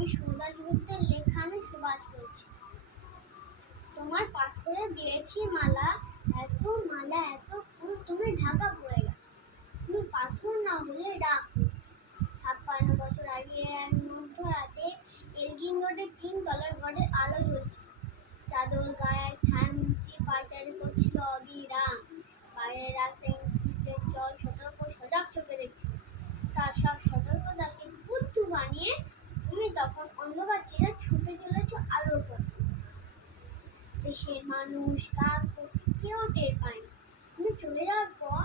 আমি সুভাষ গুপ্তের লেখা, আমি সুভাষ বলছি। তোমার পাথরে দিয়েছি মালা, এত মালা এত ফুল, তুমি ঢাকা পড়ে গেছো। তুমি পাথর না হলে ডাকো। 56 বছর আগে এক মধ্যরাতে এলগিন রোডের 3 তলার ঘরে আলো জ্বলছিল। চাদর গায়ে ছায়া মুক্তি পায়চারি করছিল অবিরাম। বাইরের রাস্তায় ইংরেজের জল সতর্ক সজাগ চোখে দেখছিল। তার সব সতর্কতাকে বুদ্ধু বানিয়ে তুমি তখন অন্ধকার চিরে ছুটে চলেছ আলোর পথে। দেশের মানুষ কাক কেউ টের পায়নি। তুমি চলে যাওয়ার পর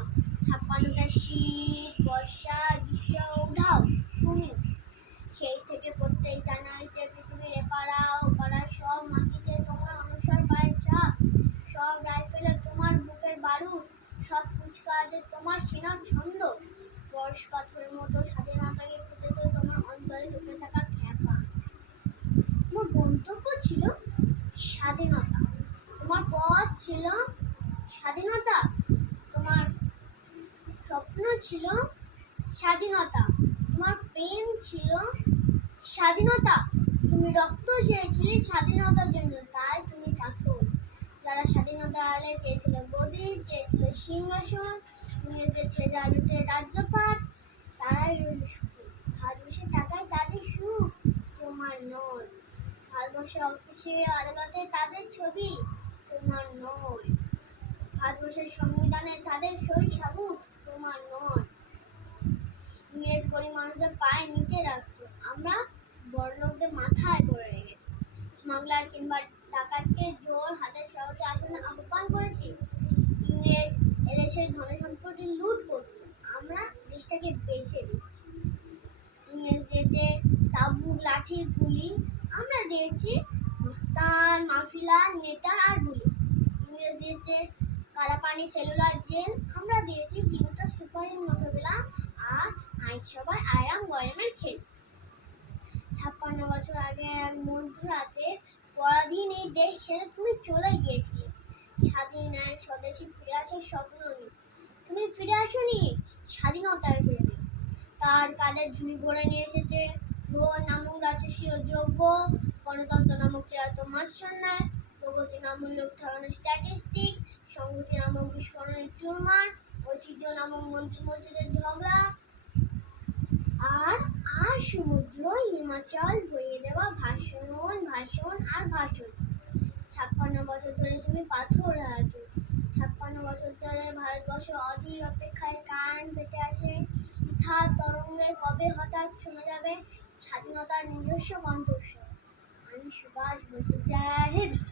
56টা শীত বর্ষা গ্রীষ্ম উধাও তুমিও। সেই থেকে প্রত্যেক জানুয়ারিতে পৃথিবীর এপাড়া ওপাড়া সব মাটিতে তোমার অনুসর পায়ের ছাপ, সব রাইফেলে তোমার বুকের বারুদ, সব কুচকাওয়াজে তোমার সিনার ছন্দ। বর্ষ পাথরের মতো স্বাধীনতাকে খুঁজেতে তোমার অন্তরে ঢুকে থাকা খ্যাপা। তোমার গন্তব্য ছিল স্বাধীনতা, তোমার পথ ছিল স্বাধীনতা, তোমার স্বপ্ন ছিল স্বাধীনতা, তোমার প্রেম ছিল স্বাধীনতা। তুমি রক্ত চেয়েছিলে স্বাধীনতার জন্য, তাই তুমি পাথর। যারা স্বাধীনতা আলে চেয়েছিল গদি, চেয়েছিল সিংহাসন, নিজেদের ছেলে আজুটের রাজ্যপাট, তারাই রইল সুখী। ভারতবর্ষের টাকায় তাদের সুখ, তোমার নয়। ভারতবর্ষের অফিসে আদালতে তাদের ছবি, তোমার নয়। ভারতবর্ষের সংবিধানে তাদের সই সাবুত, তোমার নয়। ইংরেজ গরিব মানুষদের পায়ে নিচে রাখতো, আমরা বড়লোকদের মাথায় করে রেখেছি। স্মাগলার কিংবা ডাকাতকে জোর হাতের সহজে আসনে আহ্বান করেছি। ইংরেজ এদেশের ধন সম্পত্তি লুট করত, আমরা দেশটাকে বেঁচে দিচ্ছি। ইংরেজ দিয়েছে চাবুক লাঠি গুলি, আমরা দিয়েছি মস্তান মাফিলা নেতা আর গুলি। ইংরেজ দিয়েছে কালাপানি সেলুলার জেল, আমরা দিয়েছি জীবিত সুপারির মোকাবিলা আর আইনসভায় আরাম গরমের খেল। 56 বছর আগে এক মধ্যরাতে পরাধীন এই দেশ ছেড়ে তুমি চলে গিয়েছিলে। স্বাধীন এক স্বদেশী ফিরে আসার স্বপ্ন নিয়ে তুমি ফিরে আসোনি, স্বাধীনতা এসেছে। তার কাঁধে ঝুড়ি ভরে নিয়ে এসেছে ভোর নামক রাজস্বীয় যোগ্য, গণতন্ত্র নামক চেয়াত মাৎসন্যায়, প্রগতি নামক লোক ঠকানোর স্ট্যাটিস্টিক, সংহতি নামক বিস্ফোরণের চুরমার, ঐতিহ্য নামক মন্দির মসজিদের ঝগড়া, আর সমুদ্র হিমাচল ভরিয়ে দেওয়া ভাষণ ভাষণ আর ভাষণ। 56 বছর ধরে তুমি পাথর আছো। 56 বছর ধরে ভারতবর্ষ অধীর অপেক্ষায় কান পেতে আছে। ইথার তরঙ্গে কবে হঠাৎ শোনা যাবে স্বাধীনতার নিজস্ব কণ্ঠস্বর। আমি সুভাষ বলছি, জয় হিন্দ।